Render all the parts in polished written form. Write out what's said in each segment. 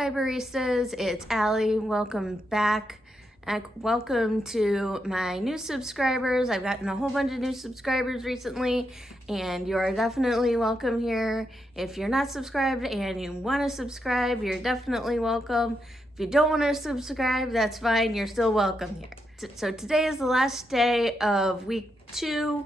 Fiberistas, it's Allie. Welcome back. Welcome to my new subscribers. I've gotten a whole bunch of new subscribers recently, and you are definitely welcome here. If you're not subscribed and you want to subscribe, you're definitely welcome. If you don't want to subscribe, that's fine. You're still welcome here. So today is the last day of week 2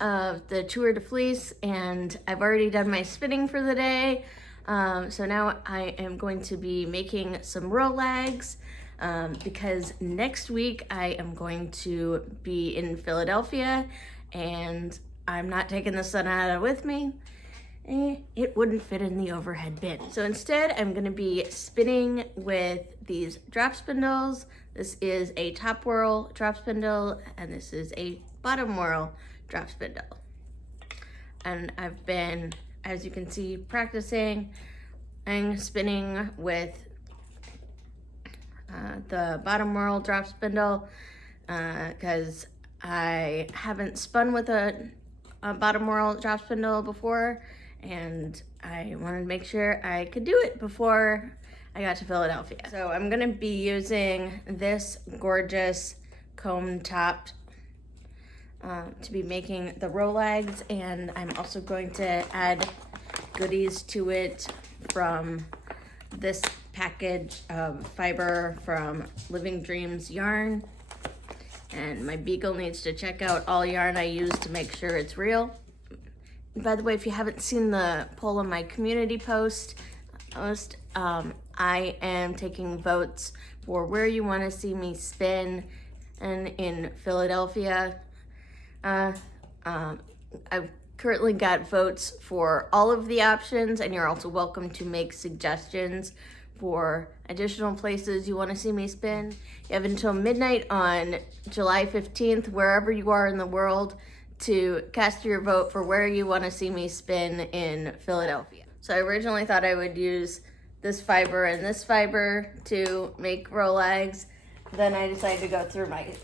of the Tour de Fleece, and I've already done my spinning for the day. So now I am going to be making some Rolags because next week I am going to be in Philadelphia and I'm not taking the Sonata with me. It wouldn't fit in the overhead bin. So instead I'm going to be spinning with these drop spindles. This is a top whirl drop spindle and this is a bottom whirl drop spindle. And I've been, as you can see, practicing and spinning with the bottom whirl drop spindle because I haven't spun with a bottom whirl drop spindle before, and I wanted to make sure I could do it before I got to Philadelphia. So I'm gonna be using this gorgeous comb top to be making the Rolags, and I'm also going to add goodies to it from this package of fiber from Living Dreams yarn. And my beagle needs to check out all yarn I use to make sure it's real. By the way, if you haven't seen the poll on my community post, I am taking votes for where you want to see me spin and in Philadelphia. I've currently got votes for all of the options, and you're also welcome to make suggestions for additional places you want to see me spin. You have until midnight on July 15th, wherever you are in the world, to cast your vote for where you want to see me spin in Philadelphia. So I originally thought I would use this fiber and this fiber to make Rolags. Then I decided to go through my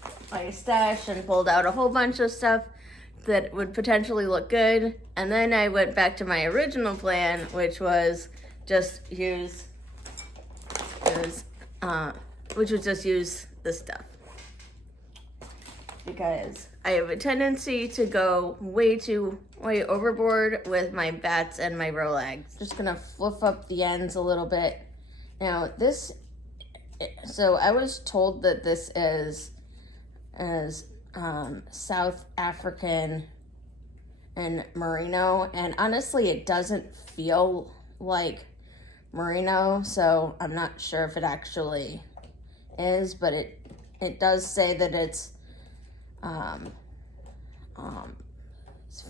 stash and pulled out a whole bunch of stuff that would potentially look good. And then I went back to my original plan, which was just use this stuff. Because I have a tendency to go way overboard with my bats and my Rolags. Just gonna fluff up the ends a little bit. Now so I was told that this is South African and merino, and honestly it doesn't feel like merino, so I'm not sure if it actually is, but it does say that it's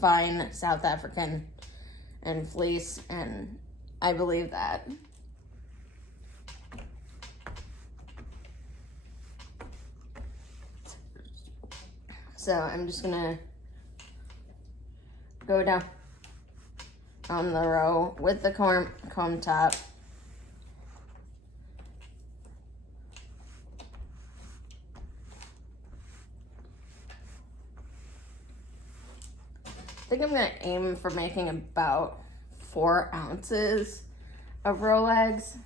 fine South African and fleece, and I believe that. So I'm just gonna go down on the row with the comb top. I think I'm gonna aim for making about 4 ounces of Rolags.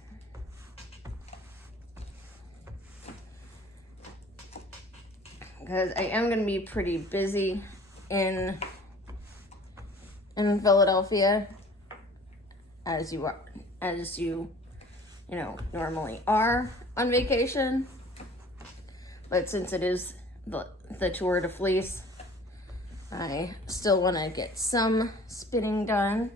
Because I am going to be pretty busy in Philadelphia, as you normally are on vacation. But since it is the Tour de Fleece, I still want to get some spinning done.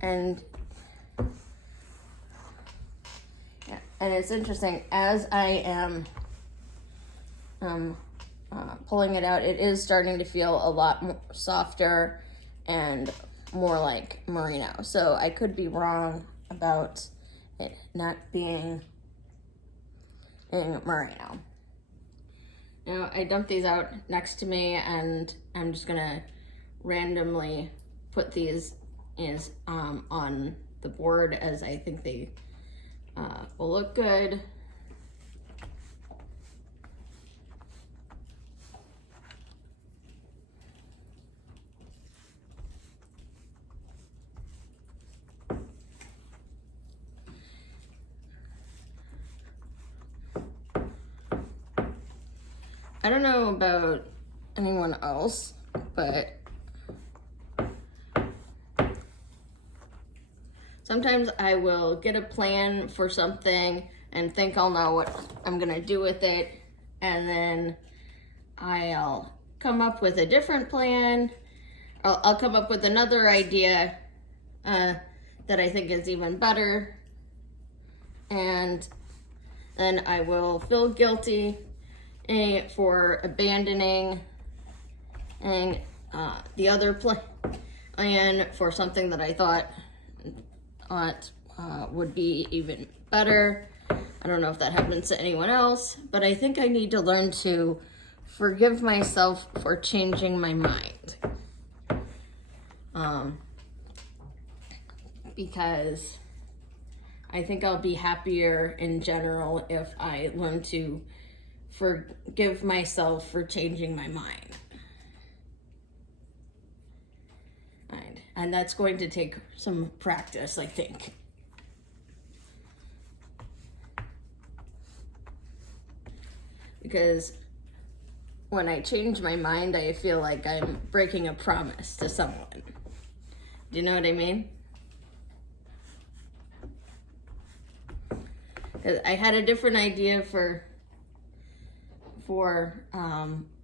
And it's interesting, as I am pulling it out, it is starting to feel a lot more softer and more like merino. So I could be wrong about it not being in merino. Now I dumped these out next to me, and I'm just gonna randomly put these on the board as I think they will look good. I don't know about anyone else, but sometimes I will get a plan for something and think I'll know what I'm gonna do with it, and then I'll come up with a different plan. I'll come up with another idea that I think is even better, and then I will feel guilty for abandoning the other plan for something that I thought would be even better. I don't know if that happens to anyone else, but I think I need to learn to forgive myself for changing my mind. Because I think I'll be happier in general if I learn to forgive myself for changing my mind. And that's going to take some practice, I think. Because when I change my mind, I feel like I'm breaking a promise to someone. Do you know what I mean? I had a different idea for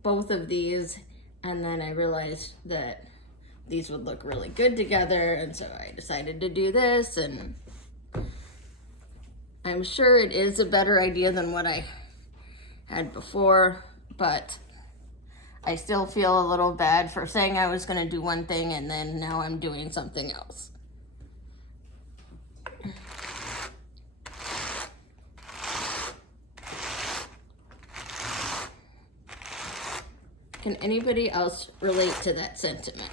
both of these, and then I realized that these would look really good together, and so I decided to do this, and I'm sure it is a better idea than what I had before, but I still feel a little bad for saying I was going to do one thing and then now I'm doing something else. Can anybody else relate to that sentiment?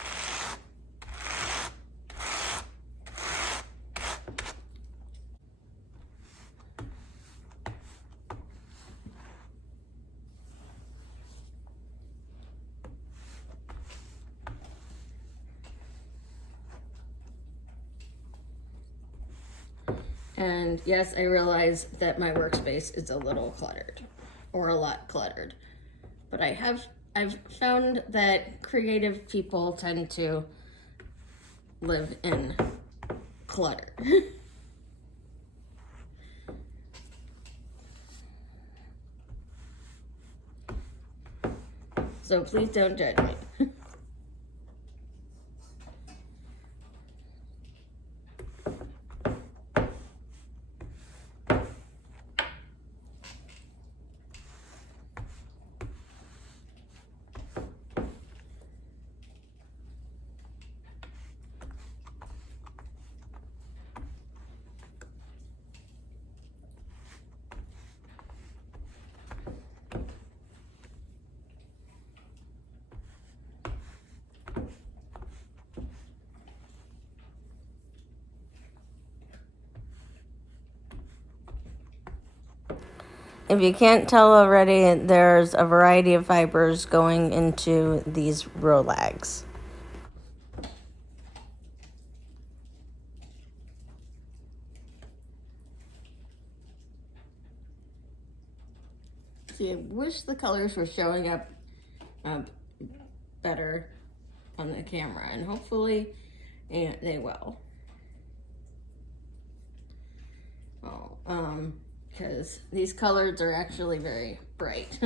And yes, I realize that my workspace is a little cluttered, or a lot cluttered, but I've found that creative people tend to live in clutter. So please don't judge me. If you can't tell already, there's a variety of fibers going into these Rolags. See, I wish the colors were showing up better on the camera, and hopefully they will. Because these colors are actually very bright.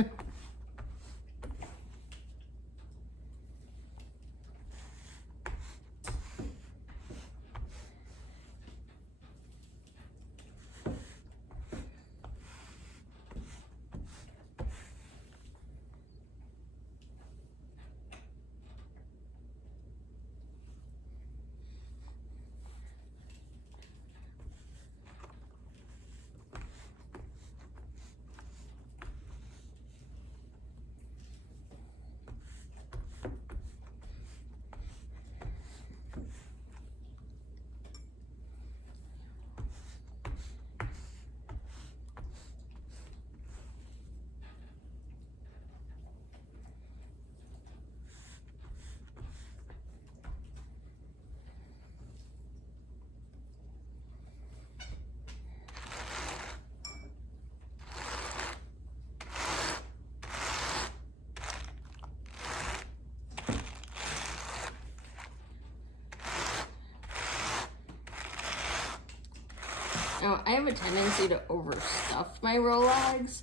Now, I have a tendency to overstuff my Rolags,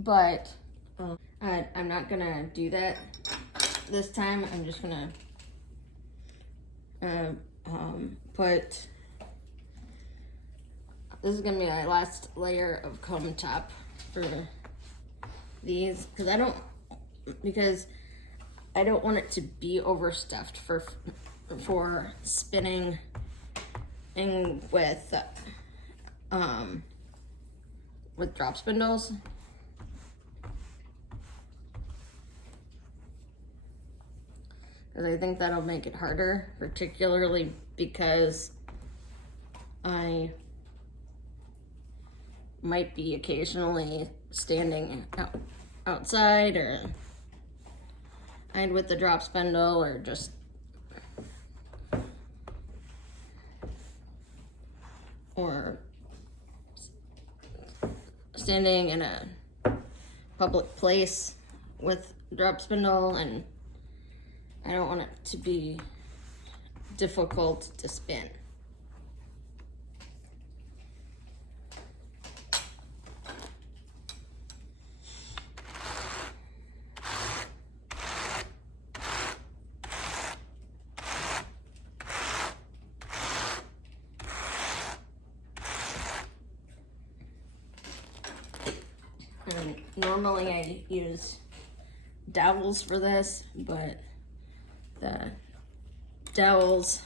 but I'm not gonna do that this time. I'm just gonna put, this is gonna be my last layer of comb top for these, because I don't want it to be overstuffed for spinning with drop spindles. Because I think that'll make it harder, particularly because I might be occasionally standing outside or with the drop spindle, or just standing in a public place with drop spindle, and I don't want it to be difficult to spin. And normally I use dowels for this, but the dowels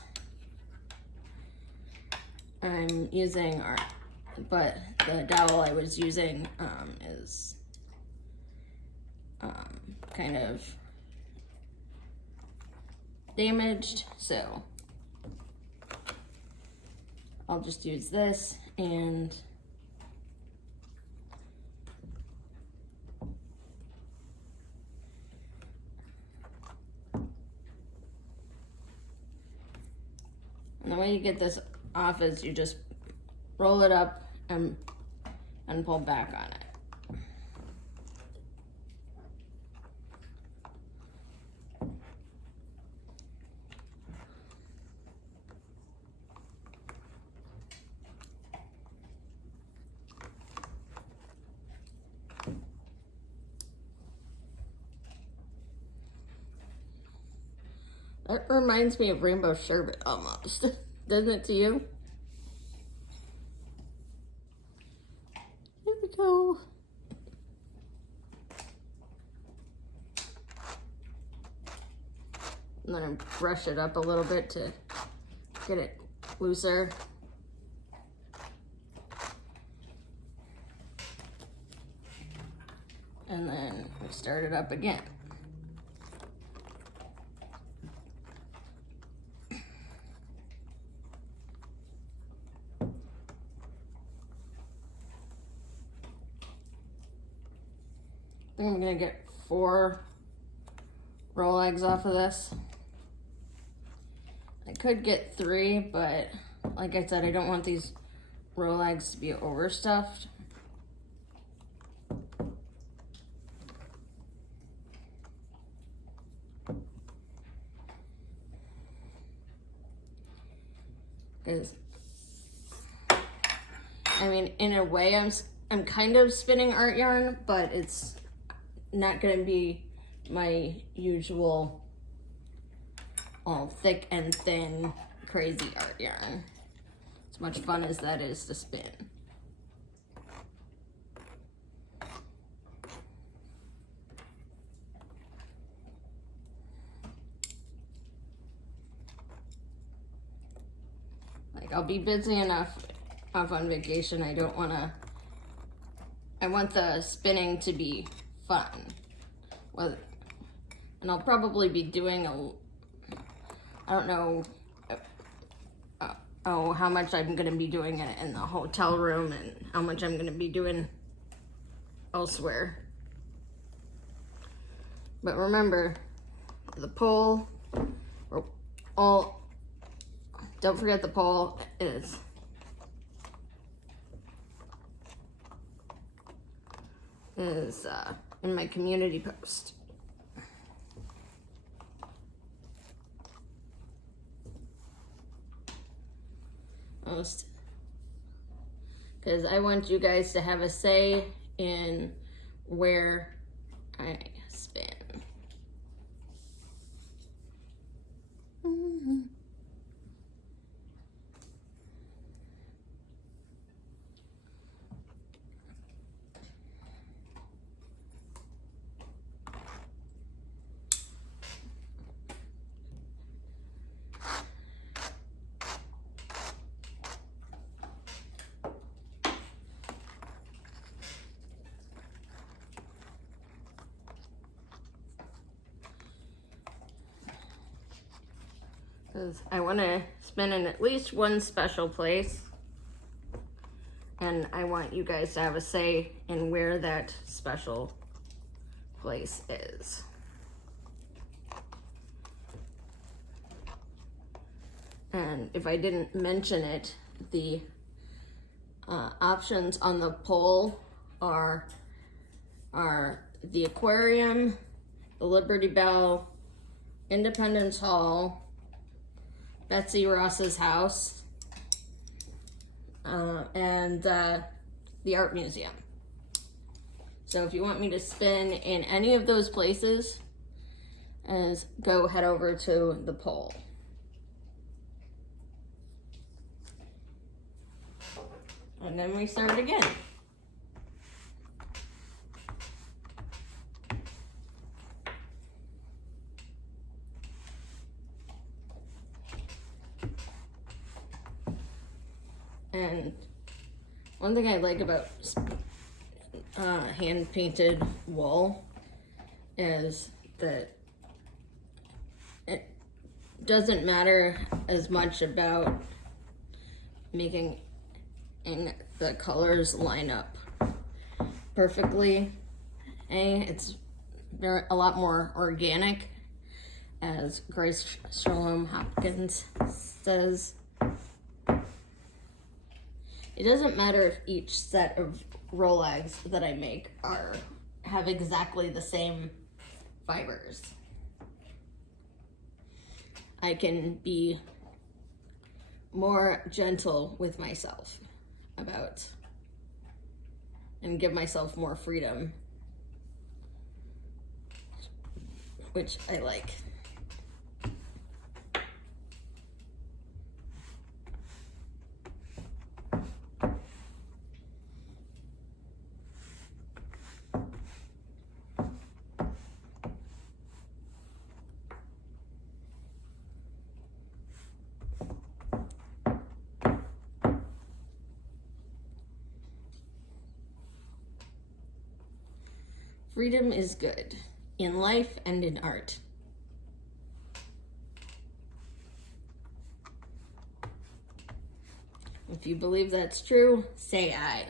I'm using but the dowel I was using is kind of damaged, so I'll just use this. And the way you get this off is you just roll it up and pull back on it. That reminds me of rainbow sherbet almost, doesn't it to you? Here we go. And then I brush it up a little bit to get it looser. And then we start it up again. I think I'm gonna get 4 Rolags off of this. I could get 3, but like I said, I don't want these Rolags to be overstuffed. Because, I mean, in a way, I'm kind of spinning art yarn, but it's not gonna be my usual all thick and thin crazy art yarn. As much fun as that is to spin. Like, I'll be busy enough off on vacation. I want the spinning to be fun. Well, and I'll probably be doing I don't know how much I'm gonna be doing in the hotel room and how much I'm gonna be doing elsewhere. But remember, the pole, don't forget the pole is in my community post. because I want you guys to have a say in where I spin. Because I want to spin in at least one special place, and I want you guys to have a say in where that special place is. And if I didn't mention it, the options on the poll are the aquarium, the Liberty Bell, Independence Hall, Betsy Ross's house, and the art museum. So if you want me to spin in any of those places, go head over to the poll. And then we start again. And one thing I like about hand-painted wool is that it doesn't matter as much about making the colors line up perfectly. It's a lot more organic, as Grace Shalom Hopkins says. It doesn't matter if each set of Rolags that I make have exactly the same fibers. I can be more gentle with myself and give myself more freedom, which I like. Freedom is good in life and in art. If you believe that's true, say aye.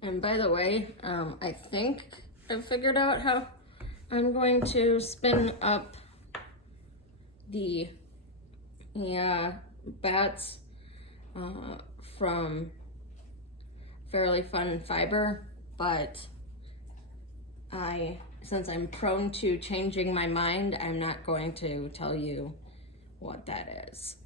And by the way, I think I've figured out how I'm going to spin up the bats from Fairly Fun Fiber, but since I'm prone to changing my mind, I'm not going to tell you what that is.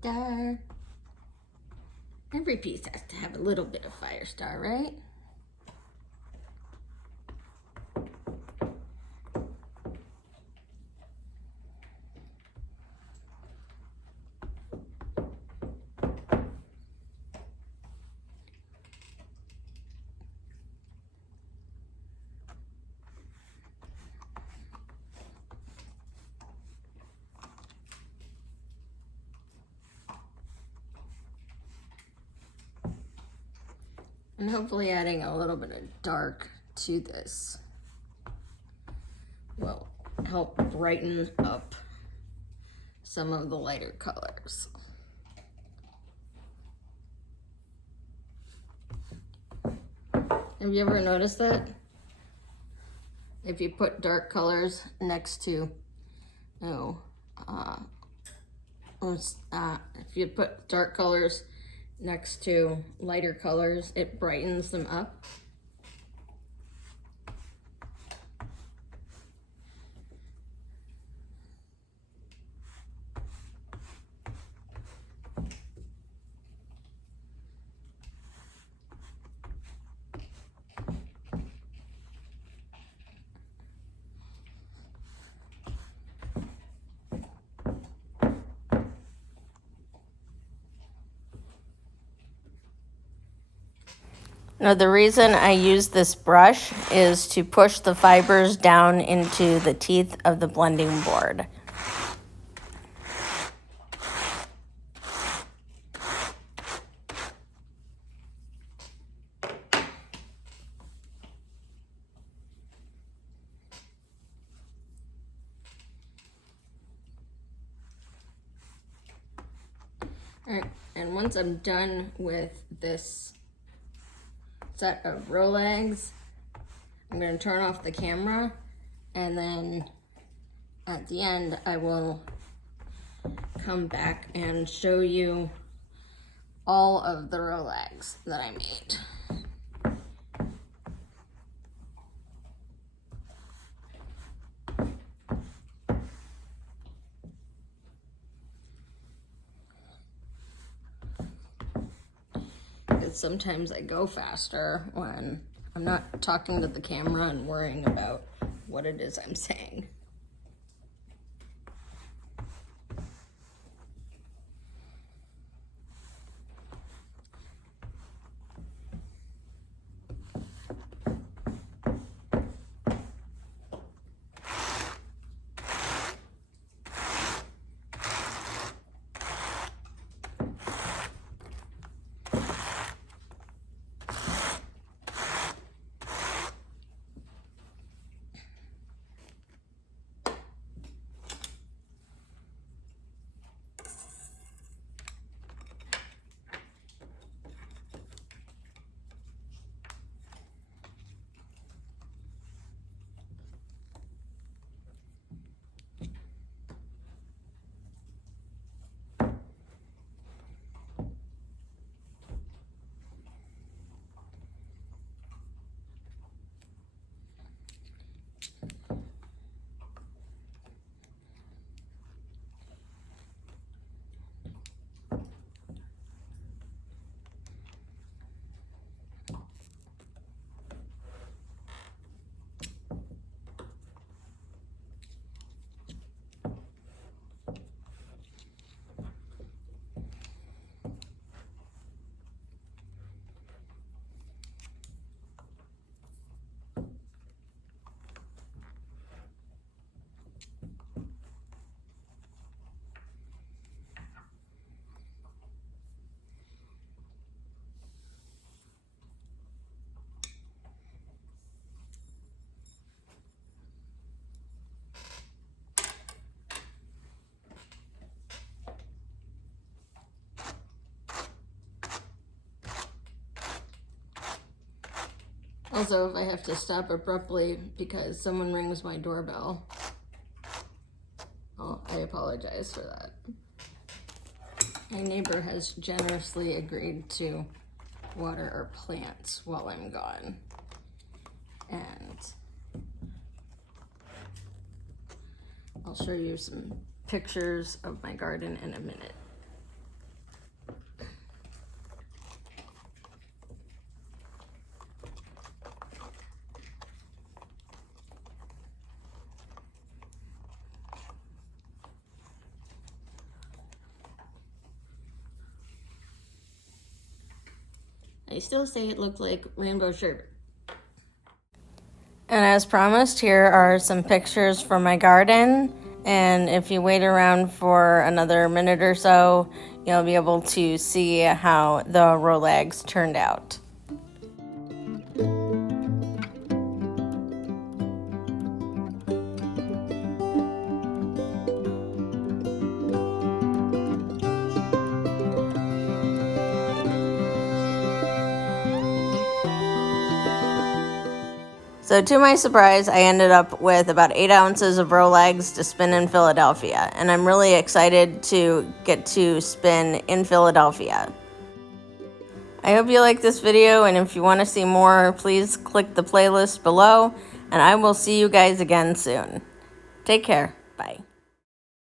star. Every piece has to have a little bit of fire star, right? And hopefully adding a little bit of dark to this will help brighten up some of the lighter colors. Have you ever noticed that? If you put dark colors next to, if you put dark colors next to lighter colors, it brightens them up. Now, the reason I use this brush is to push the fibers down into the teeth of the blending board. All right, and once I'm done with this set of Rolags, I'm going to turn off the camera, and then at the end I will come back and show you all of the Rolags that I made. Sometimes I go faster when I'm not talking to the camera and worrying about what it is I'm saying. Also, if I have to stop abruptly because someone rings my doorbell, I apologize for that. My neighbor has generously agreed to water our plants while I'm gone. And I'll show you some pictures of my garden in a minute. I still say it looked like rainbow sherbet. And as promised, here are some pictures from my garden. And if you wait around for another minute or so, you'll be able to see how the Rolags turned out. So to my surprise, I ended up with about 8 ounces of Rolags to spin in Philadelphia, and I'm really excited to get to spin in Philadelphia. I hope you like this video, and if you want to see more, please click the playlist below, and I will see you guys again soon. Take care. Bye.